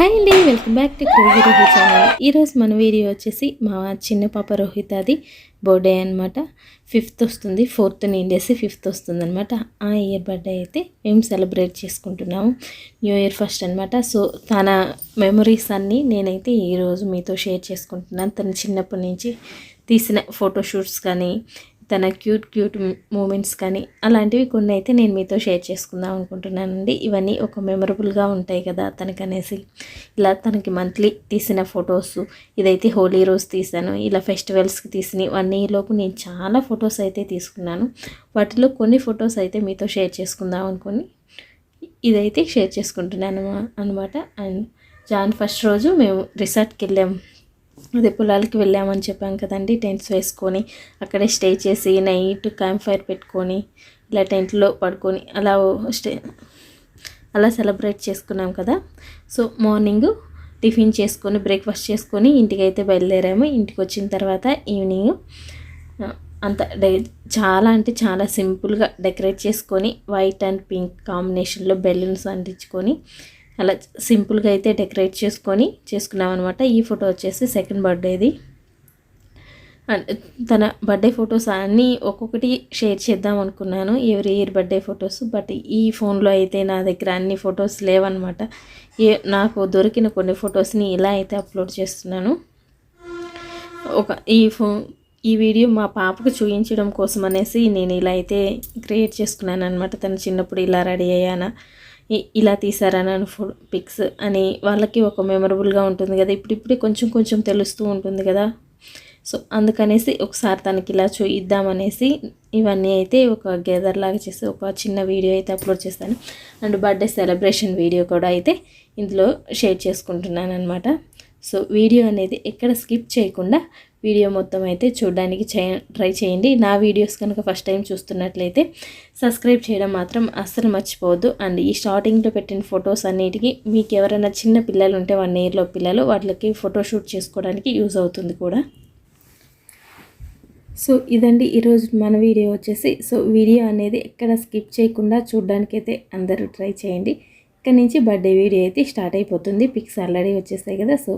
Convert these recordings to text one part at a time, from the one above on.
Hi అండి, welcome back to crazy Rohi channel. ఈరోజు మన వీడియో వచ్చేసి మా చిన్న పాప రోహితది బర్త్డే అనమాట. 5th వస్తుంది, 4th నిండేసి 5th వస్తుంది అనమాట. ఆ ఇయర్ బర్త్డే అయితే మేము సెలబ్రేట్ చేసుకుంటున్నాము. న్యూ ఇయర్ ఫస్ట్ అనమాట. సో తన మెమరీస్ అన్నీ నేనైతే ఈరోజు మీతో షేర్ చేసుకుంటున్నాను. తన చిన్నప్పటి నుంచి తీసిన ఫోటోషూట్స్ కానీ, తన క్యూట్ మూమెంట్స్ కానీ అలాంటివి కొన్ని అయితే నేను మీతో షేర్ చేసుకుందాం అనుకుంటున్నానండి. ఇవన్నీ ఒక మెమరబుల్గా ఉంటాయి కదా తనకనేసి. ఇలా తనకి మంత్లీ తీసిన ఫొటోస్, ఇదైతే హోలీ రోజు తీసాను. ఇలా ఫెస్టివల్స్కి తీసిన 1 year లోపు నేను చాలా ఫొటోస్ అయితే తీసుకున్నాను. వాటిలో కొన్ని ఫొటోస్ అయితే మీతో షేర్ చేసుకుందాం అనుకుని ఇదైతే షేర్ చేసుకుంటున్నాను అనమాట. అండ్ జాన్ ఫస్ట్ రోజు మేము రిసార్ట్కి వెళ్ళాము. అదే పొలాలకి వెళ్ళామని చెప్పాం కదండి. టెంట్స్ వేసుకొని అక్కడే స్టే చేసి నైట్ క్యాంప్ ఫైర్ పెట్టుకొని ఇలా టెంట్లో పడుకొని అలా సెలబ్రేట్ చేసుకున్నాం కదా. సో మార్నింగ్ టిఫిన్ చేసుకొని బ్రేక్ఫాస్ట్ చేసుకొని ఇంటికైతే బయలుదేరాము. ఇంటికి వచ్చిన తర్వాత ఈవినింగ్ అంత చాలా అంటే చాలా సింపుల్గా డెకరేట్ చేసుకొని వైట్ అండ్ పింక్ కాంబినేషన్లో బెలూన్స్ అంటించుకొని అలా సింపుల్గా అయితే డెకరేట్ చేసుకున్నాం అనమాట. ఈ ఫోటో వచ్చేసి సెకండ్ బర్త్డేది. తన బర్త్డే ఫొటోస్ అన్నీ ఒక్కొక్కటి షేర్ చేద్దాం అనుకున్నాను, every year birthday photos. But ఈ ఫోన్లో అయితే నా దగ్గర అన్ని ఫొటోస్ లేవన్నమాట. నాకు దొరికిన కొన్ని ఫొటోస్ని ఇలా అయితే అప్లోడ్ చేస్తున్నాను. ఈ వీడియో మా పాపకు చూపించడం కోసం అనేసి నేను ఇలా అయితే క్రియేట్ చేసుకున్నాను అనమాట. తను చిన్నప్పుడు ఇలా రెడీ అయ్యానా, ఇలా తీసారని పిక్స్ అని వాళ్ళకి ఒక మెమరబుల్గా ఉంటుంది కదా. ఇప్పుడిప్పుడే కొంచెం తెలుస్తూ ఉంటుంది కదా. సో అందుకనేసి ఒకసారి తనకి ఇలా చూద్దామనేసి ఇవన్నీ అయితే ఒక గెదర్ లాగా చేసి ఒక చిన్న వీడియో అయితే అప్లోడ్ చేస్తాను. అండ్ బర్త్డే సెలబ్రేషన్ వీడియో కూడా అయితే ఇందులో షేర్ చేసుకుంటున్నాను అనమాట. సో వీడియో అనేది ఎక్కడ స్కిప్ చేయకుండా వీడియో మొత్తం అయితే చూడడానికి ట్రై చేయండి. నా వీడియోస్ కనుక ఫస్ట్ టైం చూస్తున్నట్లయితే సబ్స్క్రైబ్ చేయడం మాత్రం అస్సలు మర్చిపోవద్దు. అండ్ ఈ స్టార్టింగ్లో పెట్టిన ఫొటోస్ అన్నిటికీ మీకు ఎవరైనా చిన్న పిల్లలు ఉంటే 1 year పిల్లలు, వాళ్ళకి ఫోటోషూట్ చేసుకోవడానికి యూజ్ అవుతుంది కూడా. సో ఇదండి ఈరోజు మన వీడియో వచ్చేసి. సో వీడియో అనేది ఎక్కడ స్కిప్ చేయకుండా చూడడానికైతే అందరూ ట్రై చేయండి. ఇక్కడ నుంచి బర్త్డే వీడియో అయితే స్టార్ట్ అయిపోతుంది. పిక్స్ ఆల్రెడీ వచ్చేసాయి కదా. సో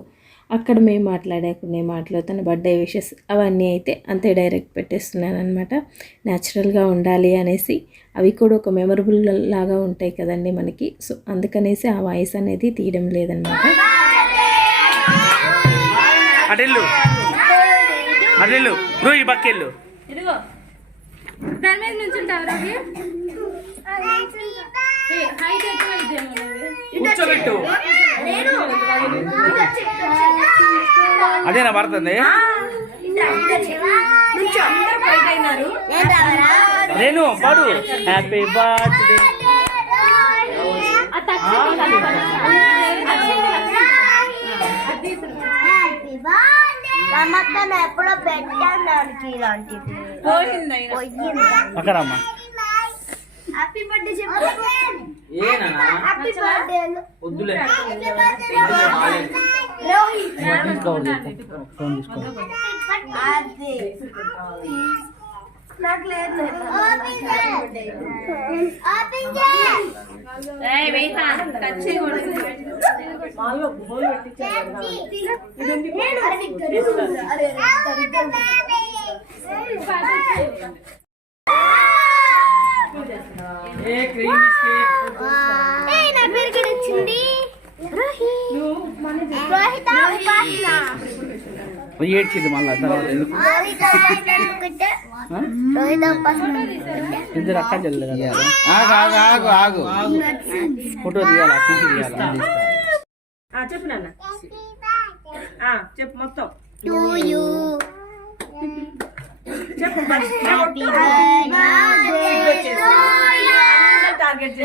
అక్కడ మేము మాట్లాడుకునే మాటలు, తన బర్త్డే విషెస్ అవన్నీ అయితే అంతే డైరెక్ట్ పెట్టేస్తున్నాను అనమాట. న్యాచురల్గా ఉండాలి అనేసి. అవి కూడా ఒక మెమరబుల్ లాగా ఉంటాయి కదండి మనకి. సో అందుకనేసి ఆ వాయిస్ అనేది తీయడం లేదనమాట. అదేనా పడుతుంది నేను పాడు హ్యాపీ బర్త్డే. ఎప్పుడో పెట్టాను దానికి ఇలాంటిది అక్కడమ్మా. హ్యాపీ బర్త్డే చెప్పు. హ్యాపీ బర్త్డే వద్దులే. నాకు లేదు. నా పేరు కూడా వచ్చింది, ఏడ్చింది మళ్ళా తర్వాత ఎందుకు ఇద్దరు అక్క చెల్లెలు కదా. ఆగు ఫోటో తీయాలి, తీయాలి. చెప్పు నాన్న, చెప్పు మొత్తం చెప్పు. టార్గెట్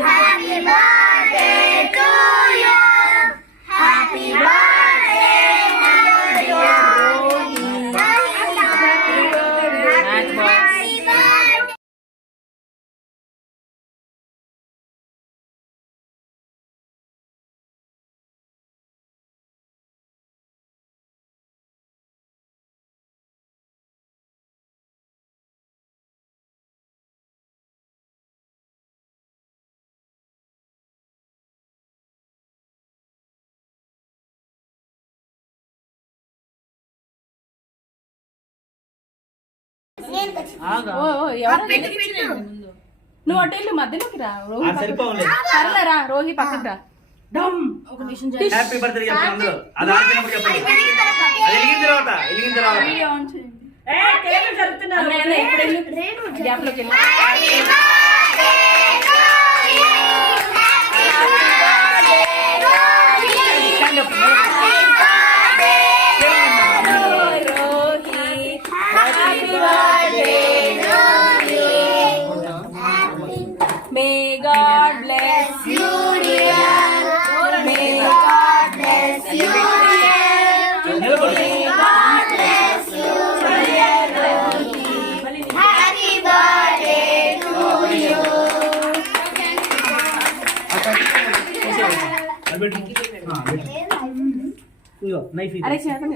ఓ ఎవరు నువ్వు అటు వెళ్ళు మధ్యలోకి రా రోహి పక్కకు రా రోహి పక్కకు రా హ్యాపీ బర్త్డే చెప్పండి అందరూ అది ఆడినప్పుడు చెప్పండి అది వెలిగిన తర్వాత గ్యాప్ లోకి వెళ్ళు May God bless you, dear. May God bless you, dear. May God bless you, dear. Happy birthday to you. అరే చేద్దాం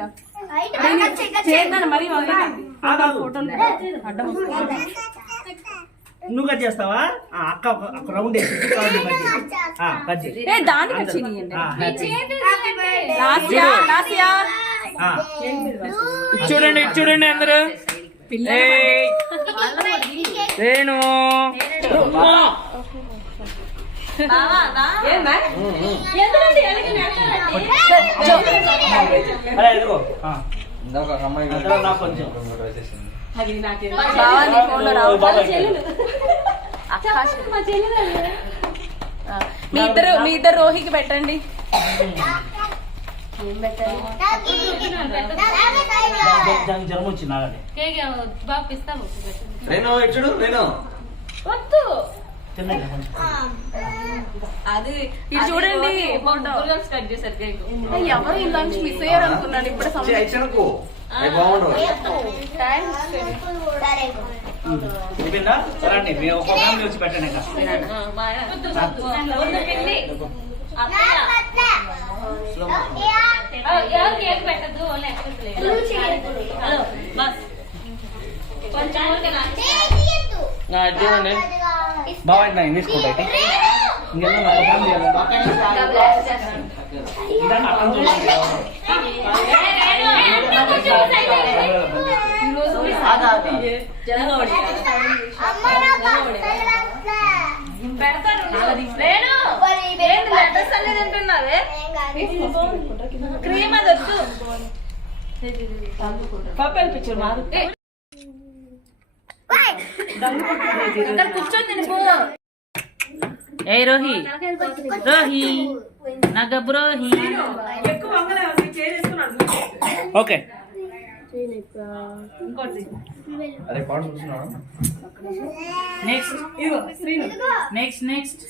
చేద్దాను మరి ఫోటోలు అడ్డం వస్తుంది నువ్వు కట్ చేస్తావా అక్క ఒక రౌండ్ వేసి కట్ చేయి దానికి వచ్చింది చూడండి చూడండి అందరూ నేను అరే ఎదుగో కొంచెం మీ ఇద్దరు రోహికి పెట్టండి దానికి జ్వరం వచ్చింది నాగండి తిన్నది కొంచెం అది ఇది చూడండి ఎవరు ఈ లంచ్ మిస్ అయ్యారు అనుకున్నాను ఇప్పుడు అయిపోయిందా రండి మేము ఒక ఫ్యామిలీ వచ్చి పెట్టండి ఇంకా చూడండి బాగుంది నేను తీసుకుంటా అయితే క్రీమ్ అది వద్దు పప్పు పిక్చర్ మారు కూర్చొని ఏ రోహి రోహి నా గబ్బు Rohi okay next next next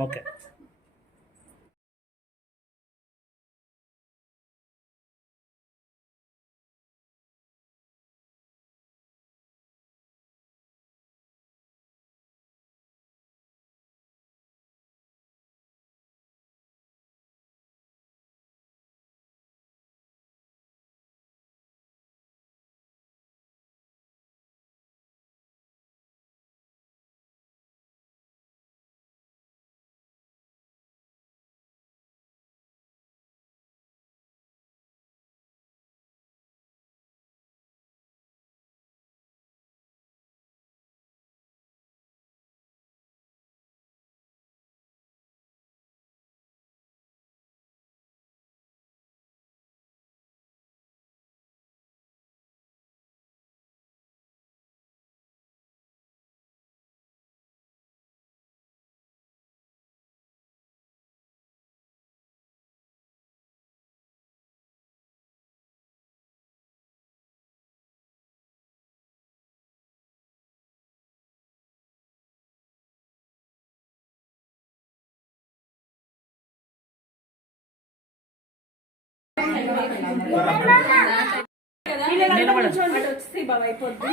okay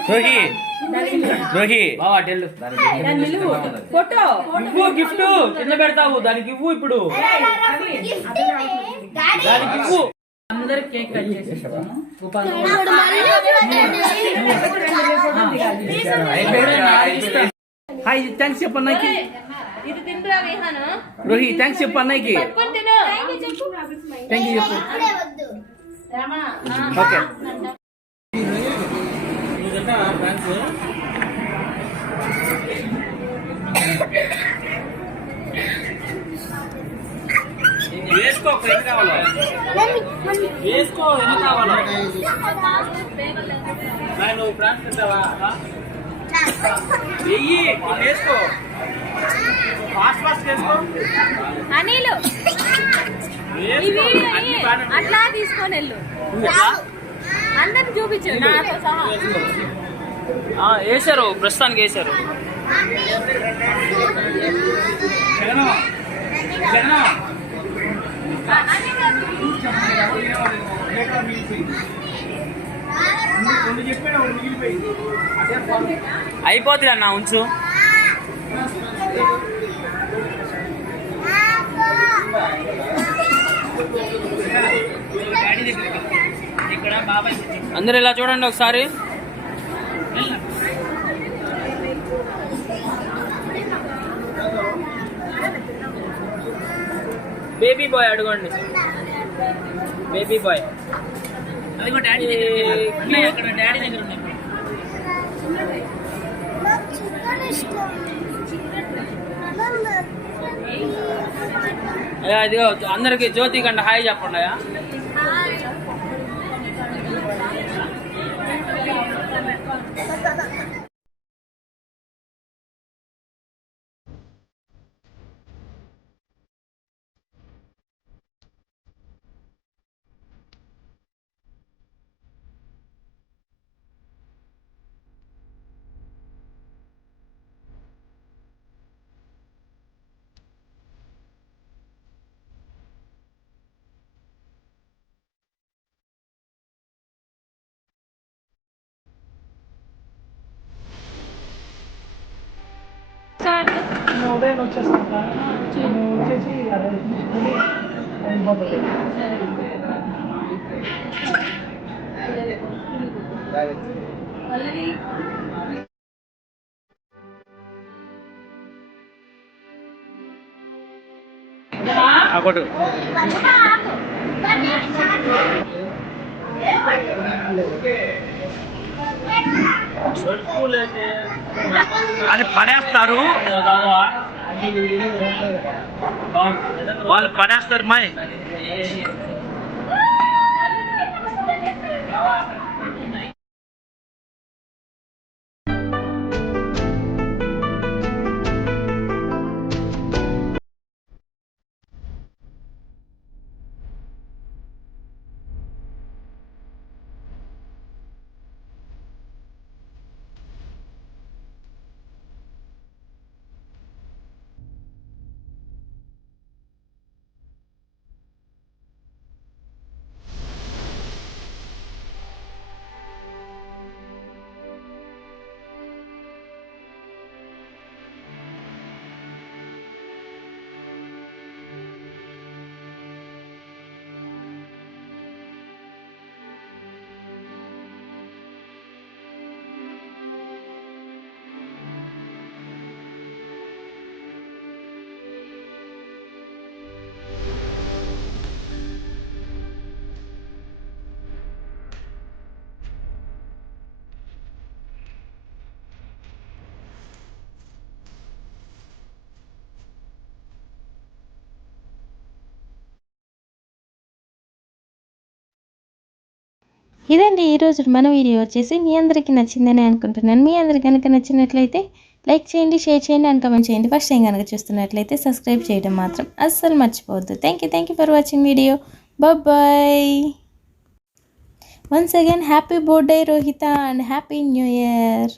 Rohi Rohi బావా టెల్లు ఫోటో ఇవ్వు గిఫ్ట్ కింద పెడతావు దానికి ఇవ్వు ఇప్పుడు దానికి ఇవ్వు అందరు కేక్ కట్ చేసేస్తాను హాయ్ థ్యాంక్స్ చెప్పండి ఇది తింటురా విహాను రోహి థ్యాంక్స్ చెప్పు అన్నయ్యకి. పట్టుకొని తిను థ్యాంక్ యూ చెప్పు. అప్పుడే వద్దు. ఓకే వేసుకో ఎన్ని కావాలో వేసుకో ఎన్ని కావాలో నువ్వు ఫ్రాన్స్ తింటావా వెయ్యి వేసుకో ఫాస్ట్ ఫాస్ట్ వేసుకో అనిలు వేసుకో అన్ని బాగానే ఉన్నాయి. అట్లా తీసుకొని వెళ్ళు అందరిని చూపించు నాతో సహా వేసారు ప్రస్తుతానికి వేసారు. జగనం జగనం అయిపోతుంది అన్న ఉంచు. అందరు ఇలా చూడండి ఒకసారి. బేబీ బాయ్ అడగండి. బేబీ బాయ్ డాడీ దగ్గర ఉన్నాయి. నాకు చికెన్ ఇష్టం. అదిగో అందరికి జ్యోతి కంటే హాయ్ చెప్పండి. ఉదయం వచ్చేస్తా వచ్చేసి అయిపోతుంది. కొట్టు అది పడేస్తారు, వాళ్ళు పడేస్తారు మాయ్. ఇదండి ఈరోజు మన వీడియో వచ్చేసి మీ అందరికీ నచ్చిందని అనుకుంటున్నాను. మీ అందరికి కనుక నచ్చినట్లయితే లైక్ చేయండి, షేర్ చేయండి అండ్ కామెంట్ చేయండి. ఫస్ట్ టైం కనుక చూస్తున్నట్లయితే సబ్స్క్రైబ్ చేయడం మాత్రం అస్సలు మర్చిపోవద్దు. Thank you for watching video. Bye. Once again happy birthday Rohita and happy new year.